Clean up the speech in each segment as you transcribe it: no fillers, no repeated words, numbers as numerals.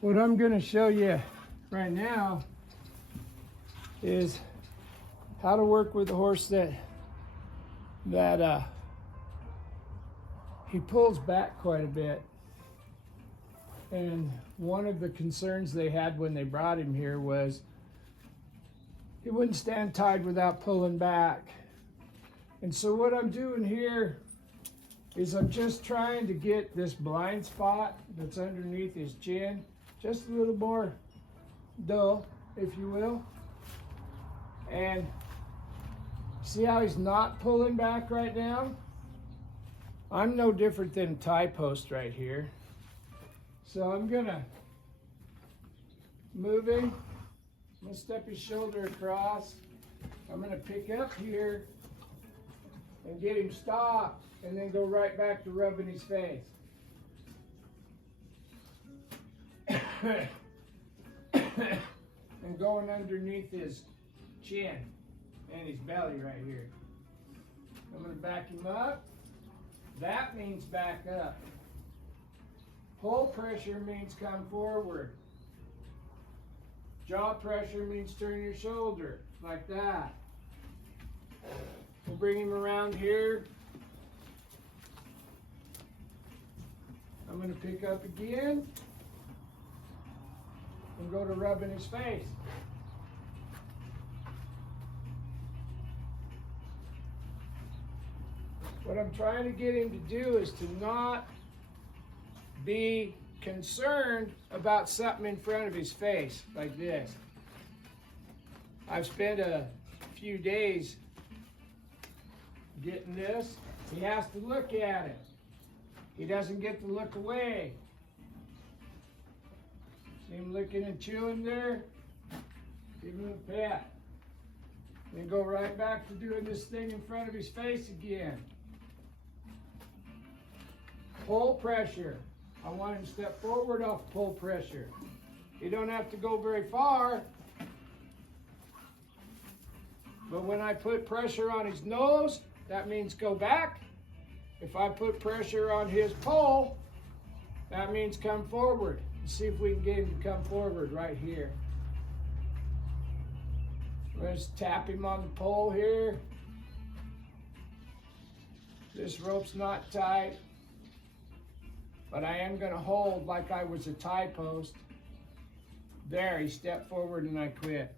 What I'm going to show you right now is how to work with a horse that he pulls back quite a bit. And one of the concerns they had when they brought him here was he wouldn't stand tied without pulling back. And so what I'm doing here is I'm just trying to get this blind spot that's underneath his chin just a little more dull, if you will. And see how he's not pulling back right now? I'm no different than a tie post right here. So I'm gonna move him. I'm gonna step his shoulder across. I'm gonna pick up here and get him stopped and then go right back to rubbing his face. And going underneath his chin and his belly right here. I'm going to back him up. That means back up. Pull pressure means come forward. Jaw pressure means turn your shoulder, like that. We'll bring him around here. I'm going to pick up again and go to rubbing his face. What I'm trying to get him to do is to not be concerned about something in front of his face, like this. I've spent a few days getting this. He has to look at it. He doesn't get to look away. See him looking and chewing there? Give him a pat. Then go right back to doing this thing in front of his face again. Pull pressure. I want him to step forward off pull pressure. You don't have to go very far. But when I put pressure on his nose, that means go back. If I put pressure on his pull, that means come forward. See if we can get him to come forward right here. Let's tap him on the pole here. This rope's not tight, but I am going to hold like I was a tie post. There, he stepped forward and I quit.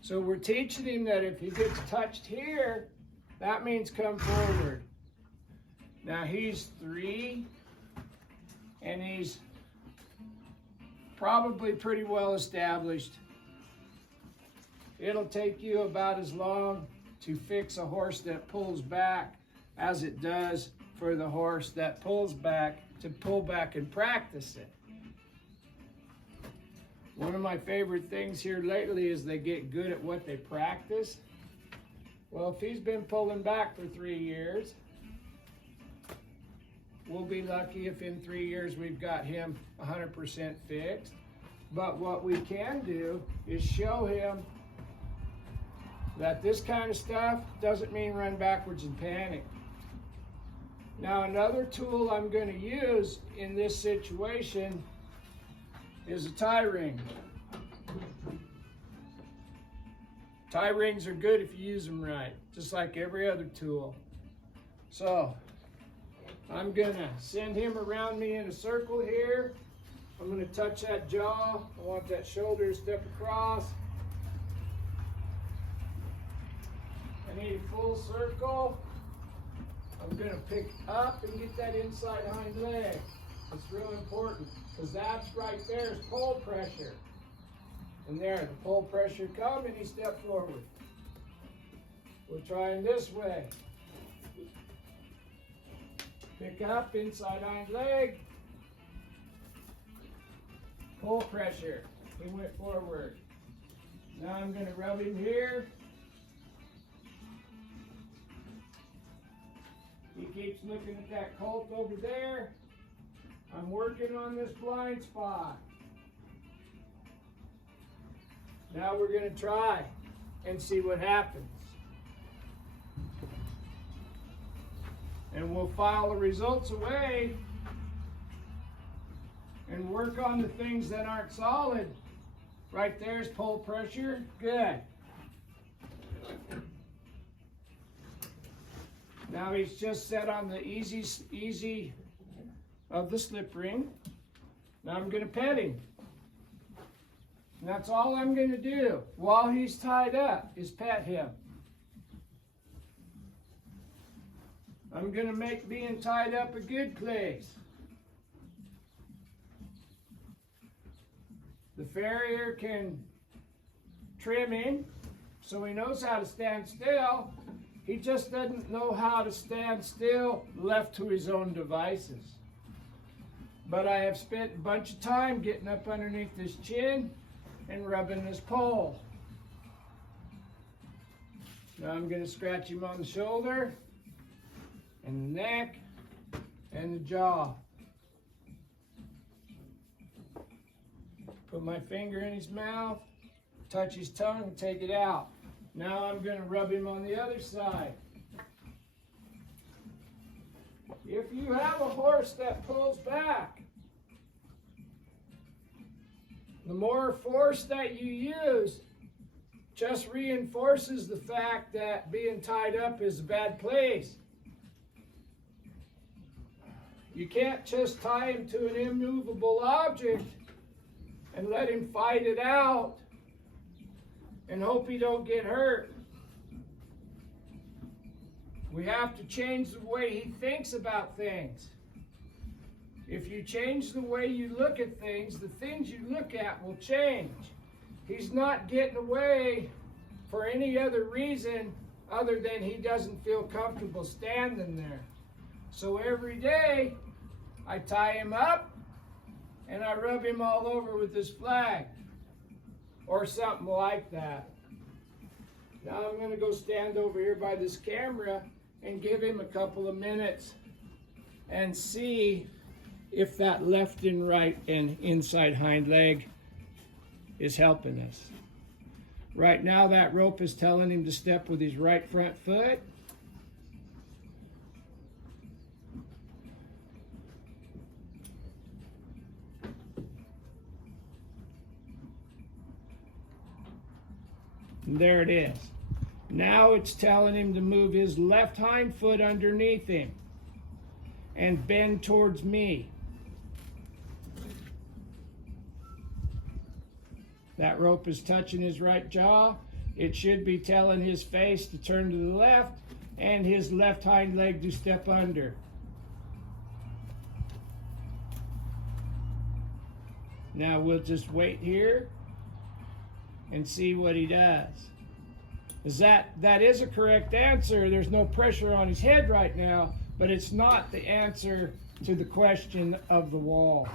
So we're teaching him that if he gets touched here, that means come forward. Now he's 3, and he's probably pretty well established. It'll take you about as long to fix a horse that pulls back as it does for the horse that pulls back to pull back and practice it. One of my favorite things here lately is they get good at what they practice. Well, if he's been pulling back for 3 years, we'll be lucky if in 3 years we've got him 100% fixed. But what we can do is show him that this kind of stuff doesn't mean run backwards and panic. Now, another tool I'm going to use in this situation is a tie ring. Tie rings are good if you use them right, just like every other tool. So, I'm gonna send him around me in a circle here. I'm gonna touch that jaw. I want that shoulder to step across. I need a full circle. I'm gonna pick up and get that inside hind leg. It's real important because that's right there is pull pressure. And there, the pull pressure come and he stepped forward. We're trying this way. Pick up, inside hind leg. Pull pressure. He went forward. Now I'm going to rub him here. He keeps looking at that colt over there. I'm working on this blind spot. Now we're going to try and see what happens. And we'll file the results away and work on the things that aren't solid. Right there's pull pressure. Good. Now he's just set on the easy of the slip ring. Now I'm going to pet him. And that's all I'm going to do while he's tied up is pet him. I'm going to make being tied up a good place. The farrier can trim him so he knows how to stand still. He just doesn't know how to stand still left to his own devices. But I have spent a bunch of time getting up underneath his chin and rubbing his pole. Now I'm going to scratch him on the shoulder and the neck and the jaw. Put my finger in his mouth, touch his tongue, and take it out. Now I'm going to rub him on the other side. If you have a horse that pulls back, the more force that you use just reinforces the fact that being tied up is a bad place. You can't just tie him to an immovable object and let him fight it out and hope he don't get hurt. We have to change the way he thinks about things. If you change the way you look at things, the things you look at will change. He's not getting away for any other reason other than he doesn't feel comfortable standing there. So every day, I tie him up and I rub him all over with this flag or something like that. Now I'm going to go stand over here by this camera and give him a couple of minutes and see if that left and right and inside hind leg is helping us. Right now that rope is telling him to step with his right front foot. And there it is. Now it's telling him to move his left hind foot underneath him and bend towards me. That rope is touching his right jaw. It should be telling his face to turn to the left and his left hind leg to step under. Now we'll just wait here and see what he does. That is a correct answer. There's no pressure on his head right now, but it's not the answer to the question of the wall.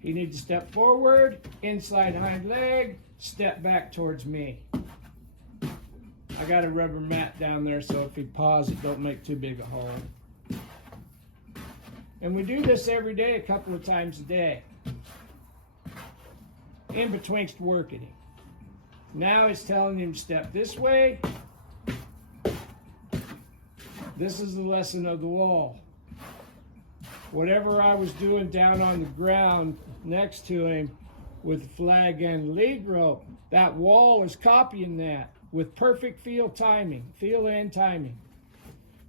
He needs to step forward, inside hind leg, step back towards me. I got a rubber mat down there so if he paws, it don't make too big a hole. And we do this every day, a couple of times a day, in betwixt working him. Now it's telling him to step this way. This is the lesson of the wall. Whatever I was doing down on the ground next to him with flag and lead rope, that wall is copying that with perfect feel and timing.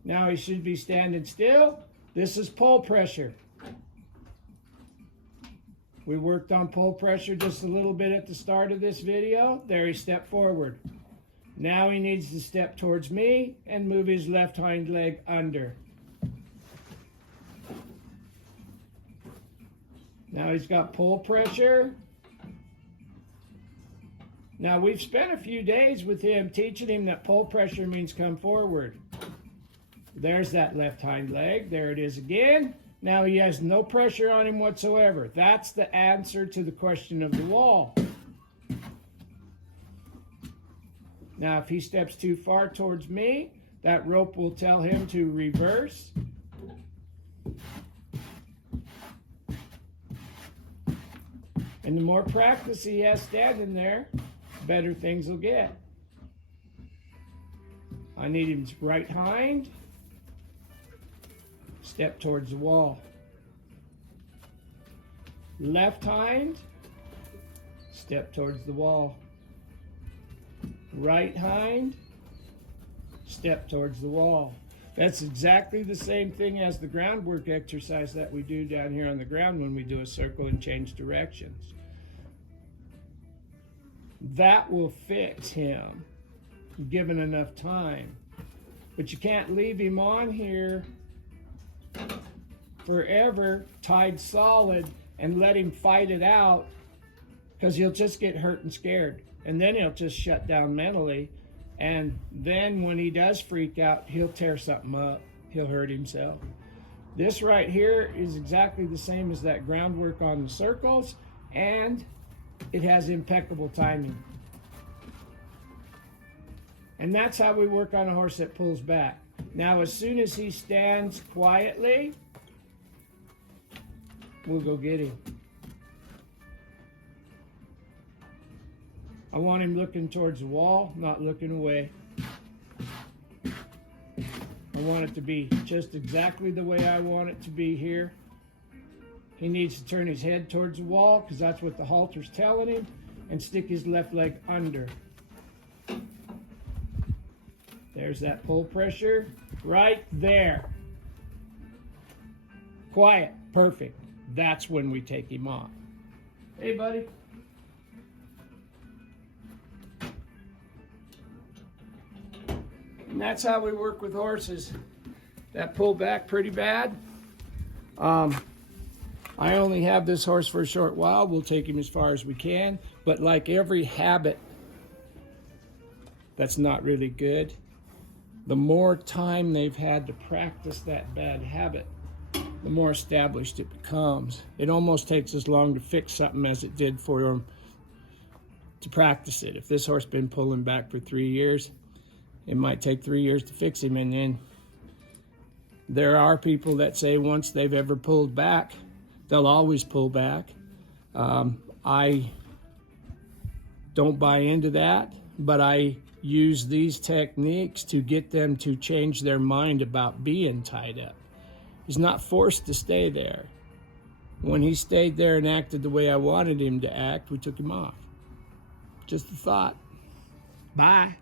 Now he should be standing still. This is pull pressure. We worked on pull pressure just a little bit at the start of this video. There he stepped forward. Now he needs to step towards me and move his left hind leg under. Now he's got pull pressure. Now we've spent a few days with him teaching him that pull pressure means come forward. There's that left hind leg. There it is again. Now he has no pressure on him whatsoever. That's the answer to the question of the wall. Now if he steps too far towards me, that rope will tell him to reverse. And the more practice he has standing there, better things will get. I need his right hind. Step towards the wall. Left hind, step towards the wall. Right hind, step towards the wall. That's exactly the same thing as the groundwork exercise that we do down here on the ground when we do a circle and change directions. That will fix him, given enough time. But you can't leave him on here forever, tied solid, and let him fight it out, because he'll just get hurt and scared. And then he'll just shut down mentally. And then when he does freak out, he'll tear something up. He'll hurt himself. This right here is exactly the same as that groundwork on the circles, and it has impeccable timing. And that's how we work on a horse that pulls back. Now, as soon as he stands quietly, we'll go get him. I want him looking towards the wall, not looking away. I want it to be just exactly the way I want it to be here. He needs to turn his head towards the wall, because that's what the halter's telling him, and stick his left leg under. There's that pull pressure right there. Quiet, perfect. That's when we take him off. Hey, buddy. And that's how we work with horses that pull back pretty bad. I only have this horse for a short while. We'll take him as far as we can. But like every habit that's not really good, the more time they've had to practice that bad habit, the more established it becomes. It almost takes as long to fix something as it did for them to practice it. If this horse been pulling back for 3 years, it might take 3 years to fix him. And then there are people that say once they've ever pulled back, they'll always pull back. I don't buy into that, but I use these techniques to get them to change their mind about being tied up. He's not forced to stay there. When he stayed there and acted the way I wanted him to act, we took him off. Just a thought. Bye.